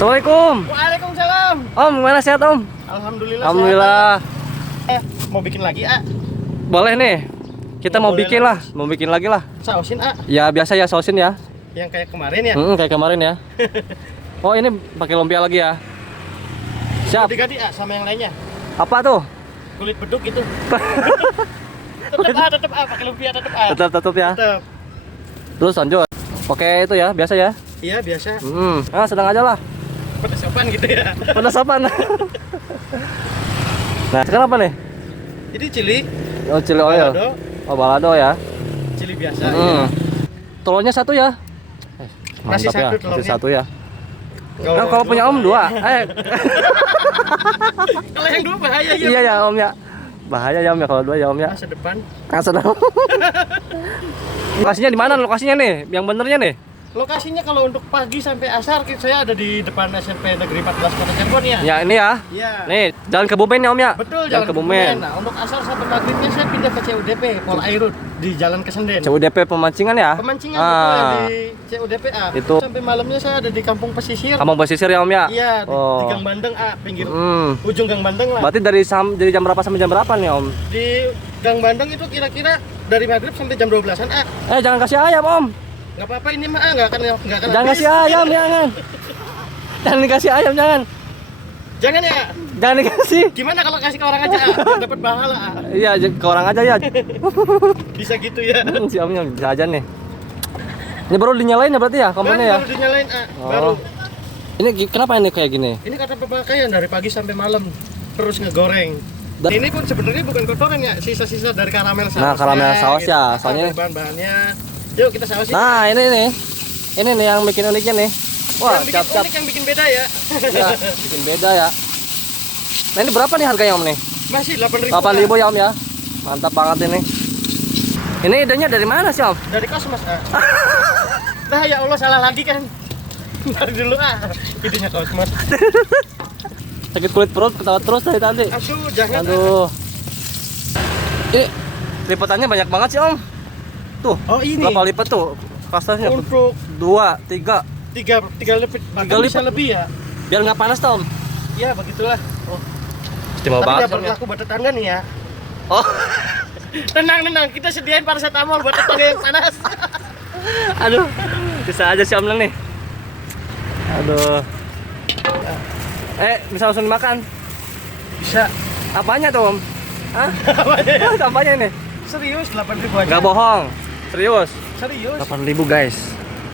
Assalamualaikum. Waalaikumsalam. Om, gimana sehat Om? Alhamdulillah. Alhamdulillah. Mau bikin lagi, Boleh nih. Kita mau Boleh bikin lah. lah, mau bikin lagi lah. Sausin, Ya biasa ya sausin ya. Yang kayak kemarin ya. Kayak kemarin ya. Oh ini pakai lumpia lagi ya. Siap. Diganti, sama yang lainnya. Apa tuh? Kulit beduk itu. tetep pakai lumpia tetep Tetap ya. Tetep. Terus lanjut. Oke itu ya, biasa ya. Iya, biasa. Sedang aja lah. Pedesapan gitu ya. Pedesapan. Nah, sekarang apa nih? Ini cili. Oh, chili oil. Balado. Oh, balado ya. Cili biasa. Ya. Telurnya satu ya. Masih Mantap satu ya. telurnya. Masih satu ya. Kalau punya Om dua. Kalau yang dua bahaya ya. Iya ya Om ya. Bahaya ya Om ya kalau dua ya Om ya. Masa depan. Lokasinya di mana lokasinya nih? Yang benernya nih? Lokasinya kalau untuk pagi sampai asar saya ada di depan SMP Negeri 14 Kota Cirebon ya. Ya ini ya. Iya. Nih, Jalan Kebumen ya Om ya? Betul, Jalan Kebumen. Nah, untuk asar sampai maghribnya saya pindah ke CUDP, Pol Airut di Jalan Kesenden. CUDP pemancingan ya? Pemancingan betul ya, di CUDP Itu. Sampai malamnya saya ada di Kampung Pesisir. Kampung Pesisir ya Om ya? Iya, di Gang Bandeng pinggir ujung Gang Bandeng lah. Berarti dari jam berapa sampai jam berapa nih Om? Di Gang Bandeng itu kira-kira dari maghrib sampai jam 12-an Jangan kasih ayam Om. Nggak apa-apa ini mah nggak akan Jangan kasih ayam jangan. Jangan dikasih ayam jangan. Jangan ya. Jangan dikasih. Gimana kalau kasih ke orang aja biar dapat pahala Iya ke orang aja ya. Bisa gitu ya. Si Omnya bisa aja nih. Ini baru dinyalain ya berarti ya kompornya ya? Baru dinyalain baru. Ini kenapa ini kayak gini? Ini karena pemakaian dari pagi sampai malam terus ngegoreng. Ini pun sebenarnya bukan kotoran ya, sisa-sisa dari karamel saus. Nah, karamel saus gitu. ya, soalnya bahan-bahannya. Yuk kita sausin. Nah, ini nih. Ini nih yang bikin uniknya nih. Wah, yang bikin cap-cap. unik, yang bikin beda ya. Ya, bikin beda ya. Nah, ini berapa nih harganya Om nih? Masih 8.000. 8.000 ya Om ya. Mantap banget ini. Ini idenya dari mana sih Om? Dari Kosmas. Nah, ya Allah salah lagi kan. Dari dulu idenya Kosmas. Sakit kulit perut ketawa terus dari tadi. Aduh, jangan. Aduh. Ini lipatannya banyak banget sih Om. Tuh. Oh, ini. Berapa lipat tuh? Pastasnya. Untuk 2, 3. 3 lipat. Bahkan bisa lebih ya. Biar nggak panas Tom. Ya begitulah. Istimewa Tapi banget. nggak berlaku buat tetangga nih ya. Oh. Tenang, kita sediain paracetamol buat tetangga yang panas. Aduh. Bisa aja si Om nih. Aduh. Bisa langsung dimakan? Bisa. Apanya tuh Om? Hah? Apanya ini? Serius 8.000 aja. Nggak bohong. Serius. Serius. 8.000 guys.